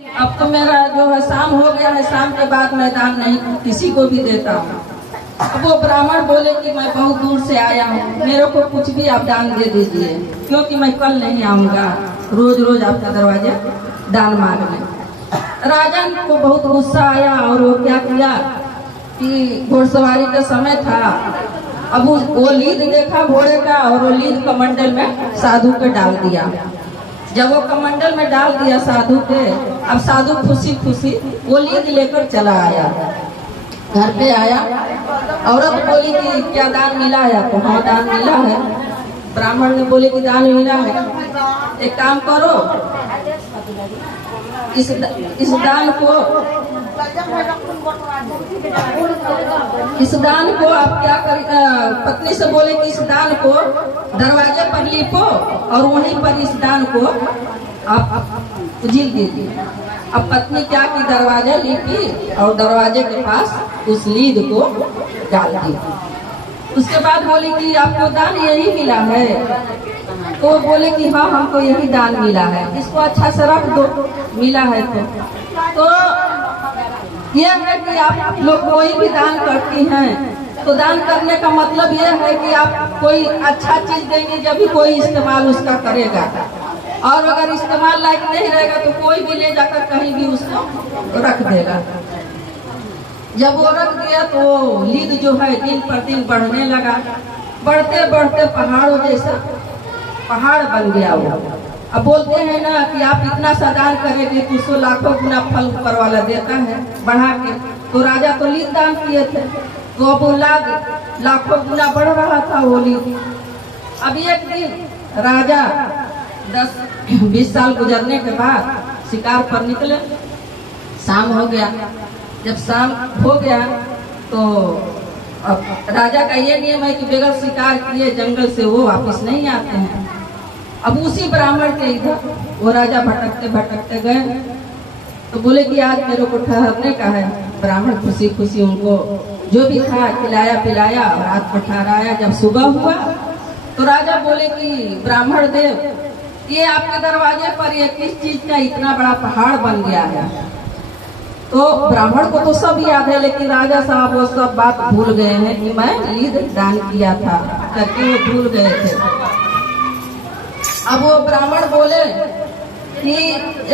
अब तो मेरा जो है शाम हो गया है, शाम के बाद मैं दान नहीं किसी को भी देता हूँ। वो ब्राह्मण बोले कि मैं बहुत दूर से आया हूँ, मेरे को कुछ भी आप दान दे दीजिए, क्योंकि मैं कल नहीं आऊँगा रोज रोज आपका दरवाजे दान मांगने। राजा को बहुत गुस्सा आया और वो क्या किया कि घोड़सवारी का समय था, अब वो लीद देखा घोड़े का और वो लीद कमंडल में साधु के डाल दिया। जब वो कमंडल में डाल दिया साधु के, अब साधु खुशी खुशी वो लीद लेकर चला आया। घर पे आया, औरत बोली कि क्या दान मिला है आपको? हाँ दान मिला है। ब्राह्मण ने बोले कि दान मिला है, एक काम करो इस दान को आप क्या कर, पत्नी से बोले कि इस दान को दरवाजे पर लिपो और वहीं पर इस दान को आप उजील दीजिए। अब पत्नी क्या की, दरवाजा लिपी और दरवाजे के पास उस लीद को डाल दी। उसके बाद बोली कि आपको दान यही मिला है? तो बोले कि हाँ हमको यही दान मिला है, इसको अच्छा से रख दो, मिला है तो यह है कि आप लोग कोई भी दान करती हैं तो दान करने का मतलब यह है कि आप कोई अच्छा चीज देंगे जब भी कोई इस्तेमाल उसका करेगा, और अगर इस्तेमाल लायक नहीं रहेगा तो कोई भी ले जाकर कहीं भी उसको रख देगा। जब वो रख दिया तो लीद जो है दिन पर दिन बढ़ने लगा, बढ़ते बढ़ते पहाड़ों जैसा पहाड़ बन गया वो। अब बोलते हैं ना कि आप इतना सा दान करेंगे तो उसको लाखों गुना फल ऊपर वाला देता है बढ़ा के। तो राजा तो लीद दान किए थे, तो अब वो लाखों गुना बढ़ रहा था वो लीद। अब एक दिन राजा 10-20 साल गुजरने के बाद शिकार पर निकले, शाम हो गया। जब शाम हो गया तो अब राजा का ये नियम है कि बगैर शिकार किए जंगल से वो वापस नहीं आते हैं। अब उसी ब्राह्मण के इधर वो राजा भटकते भटकते गए, तो बोले कि आज मेरे को ठहरने का है। ब्राह्मण खुशी खुशी उनको जो भी था खिलाया पिलाया और रात को ठहराया। जब सुबह हुआ तो राजा बोले कि ब्राह्मण देव, ये आपके दरवाजे पर ये किस चीज का इतना बड़ा पहाड़ बन गया है? तो ब्राह्मण को तो सब याद है, लेकिन राजा साहब वो सब बात भूल गए हैं कि मैं लीद दान किया था करके वो भूल गए थे। अब वो ब्राह्मण बोले कि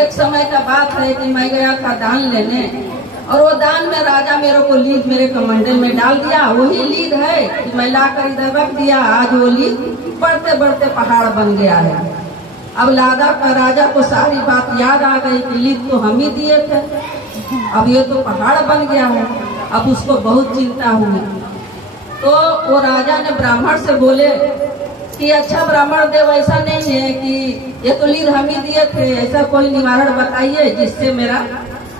एक समय का बात है कि मैं गया था दान लेने, और वो दान में राजा मेरे को लीद मेरे कमंडल में डाल दिया। वही लीद है कि मैं लाकर इधर रख दिया, आज वो लीद बढ़ते बढ़ते पहाड़ बन गया है। अब राजा को सारी बात याद आ गई कि लीद तो हम ही दिए थे, अब ये तो पहाड़ बन गया है। अब उसको बहुत चिंता हुई, तो वो राजा ने ब्राह्मण से बोले कि अच्छा ब्राह्मण देव, ऐसा नहीं है कि ये तो लीद हम ही दिए थे, ऐसा कोई निवारण बताइए जिससे मेरा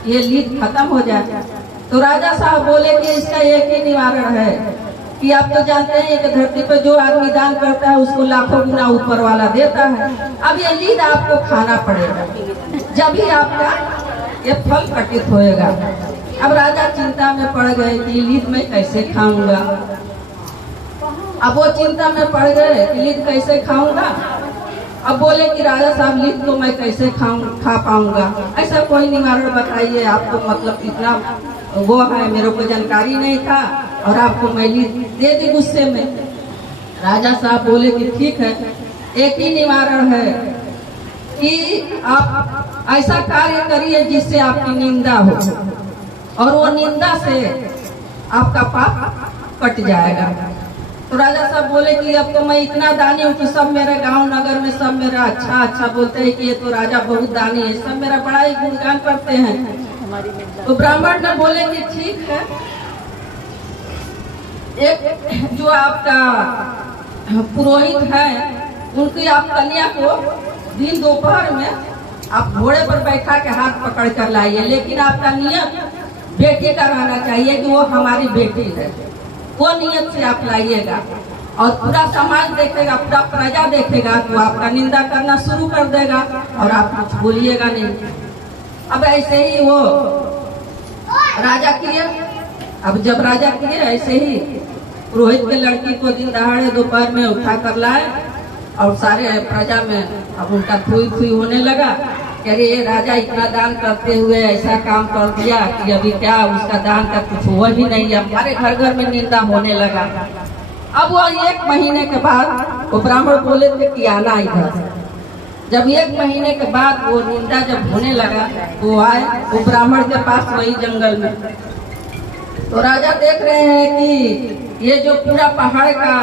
ये लीद खत्म हो जाए। तो राजा साहब बोले कि इसका एक ही निवारण है कि आप तो जानते हैं कि धरती पर जो आदमी दान करता है उसको लाखों गुना ऊपर वाला देता है। अब ये लीद आपको खाना पड़ेगा, जब ही आपका ये फल कटित होएगा। अब राजा चिंता में पड़ गए कि लीद मैं कैसे खाऊंगा। अब वो चिंता में पड़ गए कि लीद कैसे खाऊंगा। अब बोले कि राजा साहब लीद को मैं कैसे खा पाऊंगा, ऐसा कोई निवारण बताइए। आपको मतलब इतना वो है, मेरे को जानकारी नहीं था और आपको मैं लीद दे दी गुस्से में। राजा साहब बोले कि ठीक है, एक ही निवारण है कि आप ऐसा कार्य करिए जिससे आपकी निंदा हो, और वो निंदा से आपका पाप कट जाएगा। तो राजा साहब बोले कि अब तो मैं इतना दानी हूँ कि सब मेरे गांव नगर में सब मेरा अच्छा अच्छा बोलते हैं कि ये तो राजा बहुत दानी है, सब मेरा बड़ा ही गुणगान करते हैं। तो ब्राह्मण ने बोले कि ठीक है, एक जो आपका पुरोहित है उनकी आप कन्या को दिन दोपहर में आप घोड़े पर बैठा के हाथ पकड़ कर लाइए, लेकिन आपका नियत बेटी का रहना चाहिए कि वो हमारी बेटी है, वो नियत से आप लाइएगा। और पूरा समाज देखेगा, पूरा प्रजा देखेगा तो आपका निंदा करना शुरू कर देगा और आप कुछ बोलिएगा नहीं। अब ऐसे ही वो राजा किए। अब जब राजा किए ऐसे ही पुरोहित के लड़की को दिन दहाड़े दोपहर में उठा कर लाए और सारे प्रजा में अब उनका थुई थुई होने लगा। कि अरे ये राजा इतना दान करते हुए ऐसा काम कर दिया कि अभी क्या उसका दान का कुछ हुआ भी नहीं, हमारे घर घर में निंदा होने लगा। अब वो 1 महीने के बाद वो ब्राह्मण बोले थे कि आना इधर। जब 1 महीने के बाद वो निंदा जब होने लगा, वो आए वो ब्राह्मण के पास वही जंगल में। तो राजा देख रहे हैं कि ये जो पूरा पहाड़ का